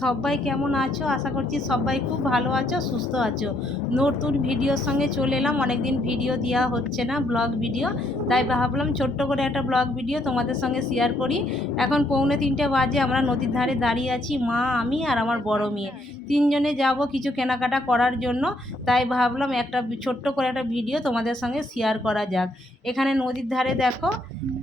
সবাই কেমন আছো? আশা করছি সবাই খুব ভালো আছো, সুস্থ আছো। নতুন ভিডিওর সঙ্গে চলে এলাম। অনেকদিন ভিডিও দেওয়া হচ্ছে না, ব্লগ ভিডিও। তাই ভাবলাম ছোট্ট করে একটা ব্লগ ভিডিও তোমাদের সঙ্গে শেয়ার করি। এখন পৌনে তিনটে বাজে, আমরা নদীর ধারে দাঁড়িয়ে আছি, মা, আমি আর আমার বড় মেয়ে। তিনজনে যাব কিছু কেনাকাটা করার জন্য। তাই ভাবলাম একটা ছোট্ট করে একটা ভিডিও তোমাদের সঙ্গে শেয়ার করা যাক। এখানে নদীর ধারে দেখো,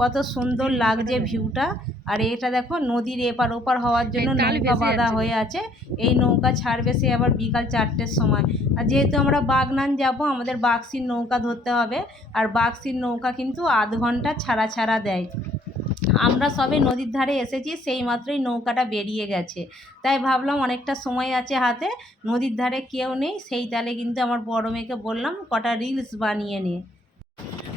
কত সুন্দর লাগছে ভিউটা আর এটা দেখো নদীর এপার ওপার হওয়ার জন্য নৌকা বাঁধা হয়ে আছে। এই নৌকা ছাড়বে সে আবার বিকাল চারটের সময়। আর যেহেতু আমরা বাগনান যাব আমাদের বাক্সির নৌকা ধরতে হবে। আর বাক্সির নৌকা কিন্তু আধ ঘণ্টা ছাড়া ছাড়া দেয়। আমরা সবে নদীর ধারে এসেছি সেই মাত্রই নৌকাটা বেরিয়ে গেছে। তাই ভাবলাম অনেকটা সময় আছে হাতে নদীর ধারে কেউ নেই। সেই তালে কিন্তু আমার বড় মেয়েকে বললাম কটা রিলস বানিয়ে নে।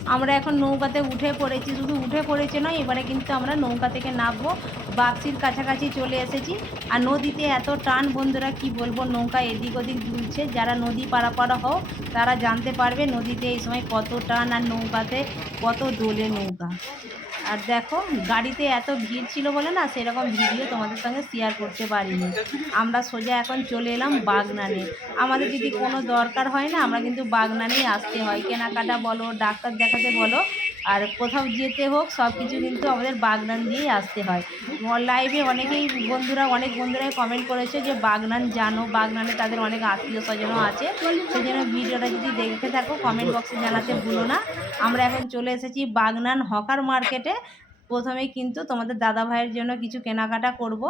আমরা এখন নৌকাতে উঠে পড়েছি, শুধু উঠে পড়েছে নয়, এবারে কিন্তু আমরা নৌকা থেকে নামবো। বাক্সির কাছাকাছি চলে এসেছি। আর নদীতে এত টান, বন্ধুরা কি বলব, নৌকা এদিক ওদিক দুলছে। যারা নদী পারাপার হও, তারা জানতে পারবে নদীতে এই সময় কত টান আর নৌকাতে কত দোলে নৌকা। আর দেখো, গাড়িতে এত ভিড় ছিল বলে না সেরকম ভিডিও তোমাদের সঙ্গে শেয়ার করতে পারিনি। আমরা সোজা এখন চলে এলাম বাগনানে। আমাদের যদি কোনো দরকার হয় না, আমরা কিন্তু বাগনানেই আসতে হয়। কেনাকাটা বলো, ডাক্তার দেখাতে বলো আর কোথাও যেতে হোক সব কিছু কিন্তু আমাদের বাগনান দিয়েই আসতে হয়। লাইভে অনেকেই বন্ধুরা, অনেক বন্ধুরাই কমেন্ট করেছে যে, বাগনান জানো, বাগনানে তাদের অনেক আত্মীয় স্বজনও আছে। সেই জন্য ভিডিওটা যদি দেখে থাকো কমেন্ট বক্সে জানাতে ভুলো না। আমরা এখন চলে এসেছি বাগনান হকার মার্কেটে প্রথমেই কিন্তু তোমাদের দাদা ভাইয়ের জন্য কিছু কেনাকাটা করব।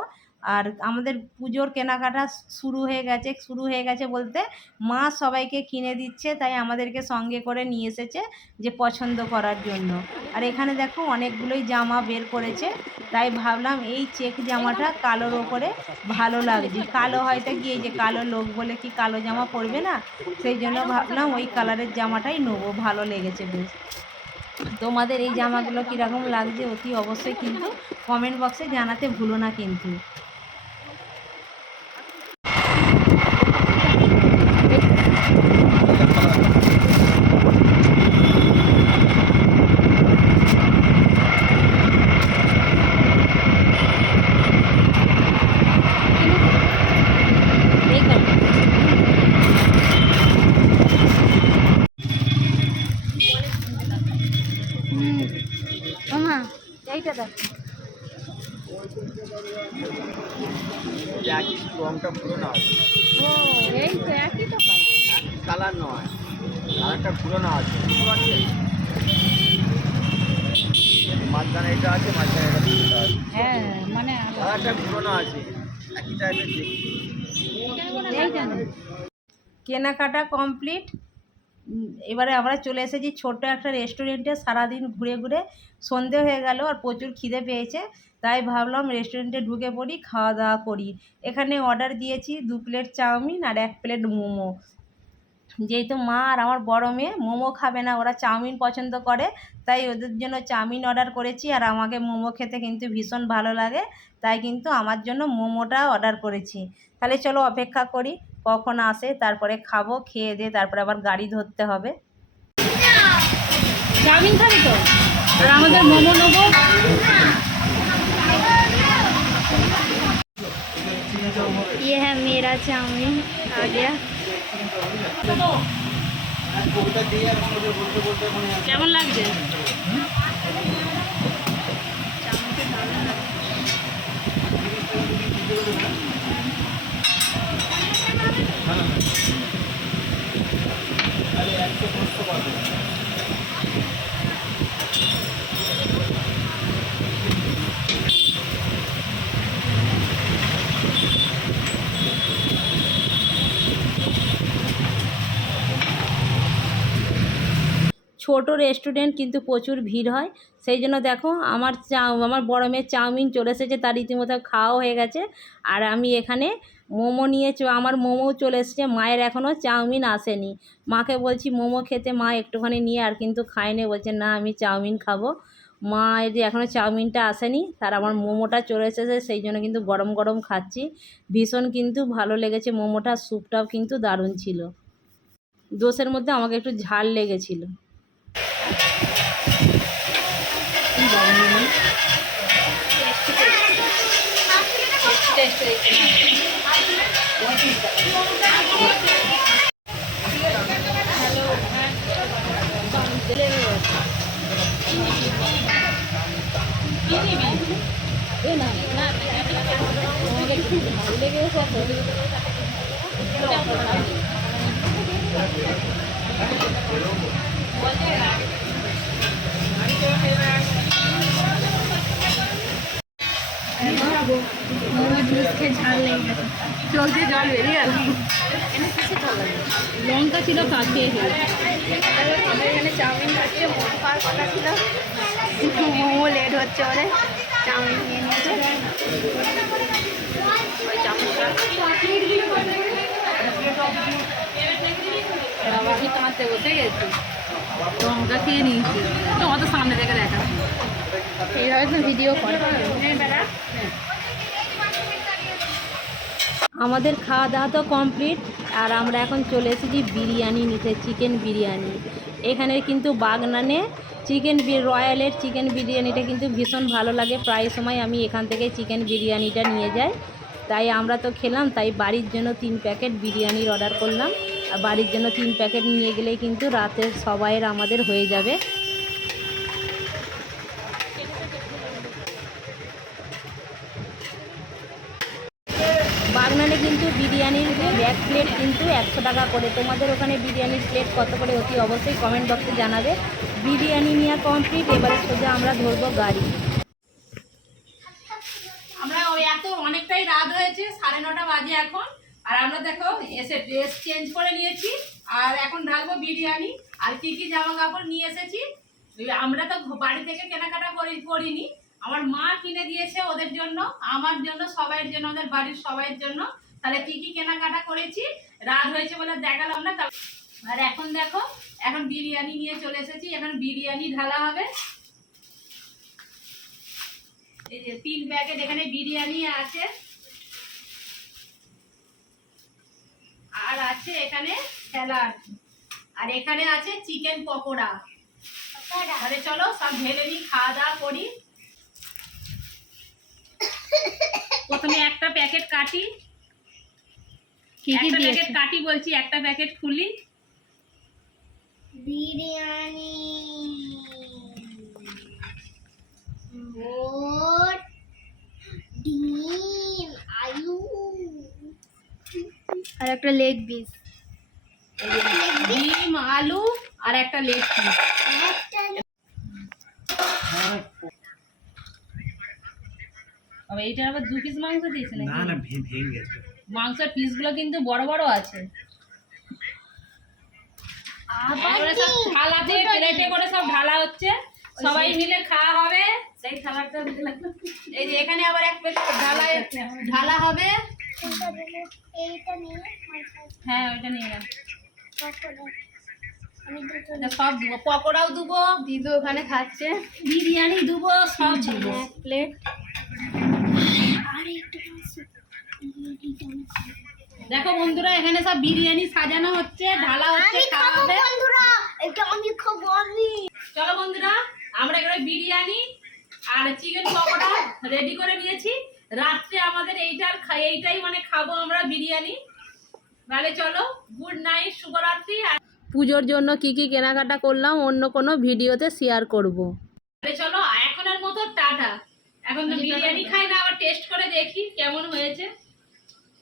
আর আমাদের পুজোর কেনাকাটা শুরু হয়ে গেছে, শুরু হয়ে গেছে বলতে মা সবাইকে কিনে দিচ্ছে, তাই আমাদেরকে সঙ্গে করে নিয়ে এসেছে যে পছন্দ করার জন্য। আর এখানে দেখো অনেকগুলোই জামা বের করেছে, তাই ভাবলাম এই চেক জামাটা কালোর ওপরে ভালো লাগছে। কালো হয়তো এই যে কালো লোক বলে কি কালো জামা পরবে না, সেই জন্য ভাবলাম ওই কালারের জামাটাই নেব, ভালো লেগেছে বেশ। তোমাদের এই জামাগুলো কীরকম লাগছে অতি অবশ্যই কিন্তু কমেন্ট বক্সে জানাতে ভুলো না কিন্তু এই কালার। হুম ওমা এইটা দেখ একই রংটা পুরোনো আছে ও এই তো একই তো কালার নয় পুরোনো আছে বুঝতে পারছেন? মাঝখানে এটা আছে মাঝখানে এটা আছে। হ্যাঁ মানে পুরোনো আছে একই টাইপের দেখি কেনাকাটা কমপ্লিট? এবারে আমরা চলে এসেছি ছোট্ট একটা রেস্টুরেন্টে সারাদিন ঘুরে ঘুরে। সন্ধে হয়ে গেল আর প্রচুর খিদে পেয়েছে, তাই ভাবলাম রেস্টুরেন্টে ঢুকে পড়ি, খাওয়া দাওয়া করি। এখানে অর্ডার দিয়েছি দু প্লেট চাউমিন আর এক প্লেট মোমো। যেহেতু মা আর আমার বড় মেয়ে, মোমো খাবে না, ওরা চাউমিন পছন্দ করে, তাই ওদের জন্য চাউমিন অর্ডার করেছি আর আমাকে মোমো খেতে কিন্তু ভীষণ ভালো লাগে, তাই কিন্তু আমার জন্য মোমোটা অর্ডার করেছি। তাহলে চলো অপেক্ষা করি। কখন আসে তারপরে খাবো খেয়ে দিয়ে তারপরে আবার গাড়ি ধরতে হবে চাউমিন খাবি তো আর আমাদের মোমো নেবো ये है मेरा चाउमीन आ गया কেমন লাগছে ছোট রেস্টুরেন্ট কিন্তু প্রচুর ভিড় হয়। সেই জন্য দেখো, আমার চা, আমার বড় মেয়ের চাউমিন চলে এসেছে, তার রীতিমতো খাওয়া হয়ে গেছে। আর আমি এখানে মোমো নিয়ে আমার মোমো চলে এসেছে, মায়ের এখনও চাউমিন আসেনি। মাকে বলছি, মোমো খেতে মা একটুখানি নিয়ে আর কিন্তু খায়নি। বলছে, না, আমি চাউমিন খাব। মা যে এখনও চাউমিনটা আসেনি, তার আমার মোমোটা চলে এসেছে, সেই জন্য কিন্তু গরম গরম খাচ্ছি। ভীষণ কিন্তু ভালো লেগেছে মোমোটা স্যুপটাও কিন্তু দারুণ ছিল। দোষের মধ্যে আমাকে একটু ঝাল লেগেছিলো। টেস্টি টেস্ট চোখ দিয়ে জল বেরিয়ে গেল লঙ্কা ছিল কাছে এখানে চাউমিন খাচ্ছে মোমো খাওয়ার কথা ছিল মোমো লেট হচ্ছে ওরে। চাউমিন নিয়ে নিয়েছে। ওই চাউমিনটা বসে গেছি। লঙ্কা খেয়ে নিয়েছি। তো সামনে দেখা তো করে। আমাদের খাওয়া দাওয়া তো কমপ্লিট আর আমরা এখন চলে এসেছি বিরিয়ানি নিতে চিকেন বিরিয়ানি। এখানে কিন্তু বাগনানে চিকেন রয়্যালের চিকেন বিরিয়ানিটা কিন্তু ভীষণ ভালো লাগে। প্রায় সময় আমি এখান থেকে চিকেন বিরিয়ানিটা নিয়ে যাই। তাই আমরা তো খেলাম, তাই বাড়ির জন্য তিন প্যাকেট বিরিয়ানির অর্ডার করলাম। বাড়ির জন্য তিন প্যাকেট নিয়ে গেলেই কিন্তু রাতের সবাইয়ের আমাদের হয়ে যাবে। বাগনানে কিন্তু বিরিয়ানির এক প্লেট কিন্তু একশো টাকা করে। তোমাদের ওখানে বিরিয়ানির প্লেট কত করে অতি অবশ্যই কমেন্ট বক্সে জানাবে। বিরিয়ানি নিয়ে কমপ্লিট এবারে সোজা আমরা ধরবো গাড়ি। আমরা এত অনেকটাই রাত হয়েছে, সাড়ে নটা বাজে এখন। আর আমরা দেখো, এসে ড্রেস চেঞ্জ করে নিয়েছি, আর এখন ঢালবো বিরিয়ানি। আর কি কি জামা কাপড় নিয়ে এসেছি আমরা তো বাড়ি থেকে কেনাকাটা করি, করিনি। আমার মা কিনে দিয়েছে ওদের জন্য, আমার জন্য, সবাইয়ের জন্য ওদের বাড়ির সবাইয়ের জন্য। তাহলে কি কি কেনাকাটা করেছি, রাত হয়েছে বলে দেখালাম না আর এখন দেখো, এখন বিরিয়ানি নিয়ে চলে এসেছি, এখন বিরিয়ানি ঢালা হবে। এই যে তিন প্যাকেট এখানে বিরিয়ানি আছে। আর আছে এখানে স্যালাড। আর এখানে আছে চিকেন পকোড়া। তাহলে চলো সব ঢেলে নিই খাওয়া দাওয়া করি। প্রথমে একটা প্যাকেট কাটি। কি কি একটা প্যাকেট কাটি বলছি একটা প্যাকেট খুলি। বিরিয়ানি মোট ডিম আলু আর একটা লেগ পিস। ডিম আলু আর একটা লেগ পিস। আবার এইটার আবার দু পিস মাংস দিয়েছে না নাকি না ভেঙে গেছে। মাংসের পিসগুলো কিন্তু বড় বড় আছে। এবারে সব থালাতে প্লেটে করে সব ঢালা হচ্ছে। সবাই মিলে খাওয়া হবে। সেই থালাটা এই যে এখানে আবার এক প্লেট ঢালা ঢালা হবে। হ্যাঁ ওইটা নিয়ে নেন সব দেবো। পকোড়াও দেবো দিদু ওখানে খাচ্ছে। বিরিয়ানি দেবো সব দেবো। এক প্লেট। দেখো বন্ধুরা এখানে সব বিরিয়ানি সাজানো হচ্ছে ঢালা হচ্ছে খাওয়া হবে। আমি খাব আমি। চলো বন্ধুরা আমরা এখানে বিরিয়ানি আর চিকেন পকোড়া রেডি করে নিয়েছি। রাত্রে আমাদের এইটার এইটাই মানে খাব আমরা বিরিয়ানি। তাহলে চলো গুড নাইট শুভরাত্রি আর পুজোর জন্য কি কি কেনাকাটা করলাম অন্য কোনো ভিডিওতে শেয়ার করব। তাহলে চলো এখনের মতো টাটা। এখন তো বিরিয়ানি খাই না আবার টেস্ট করে দেখি কেমন হয়েছে।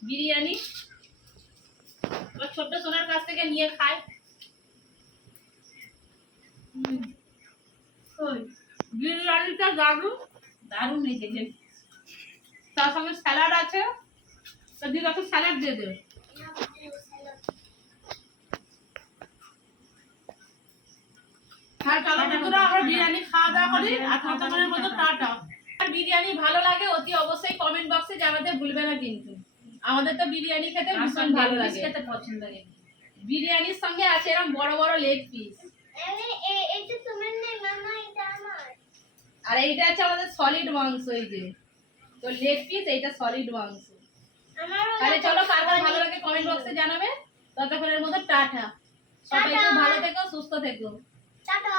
বিরিয়ানি। ছোট্ট সোনার কাছ থেকে নিয়ে খাই। বিরিয়ানিটা দারুণ দারুণ হয়েছে তার সঙ্গে স্যালাড আছে। তো দিদি একটু স্যালাড দিয়ে দেবে। হ্যাঁ চলো বন্ধুরা আমরা বিরিয়ানি খাওয়া দাওয়া করি। আর ততক্ষণের মতো টাটা। আর বিরিয়ানি ভালো লাগে অতি অবশ্যই কমেন্ট বক্সে জানাতে ভুলবে না কিন্তু। আমাদের তো বিরিয়ানি খেতে ভীষণ ভালো লাগে। খেতে পছন্দ লাগে বিরিয়ানির সঙ্গে আছে এরকম বড় বড় লেগ পিস আরে এটা তোমার না মামা এটা আমার। আর এইটা আছে আমাদের সলিড মাংস এই যে। তো লেগ পিস এইটা সলিড মাংস তাহলে চলো কার কার ভালো লাগে কমেন্ট বক্সে জানাবে। ততক্ষণের মধ্যে টাটা। সবাই। ভালো থেকো সুস্থ থেকো। টাটা।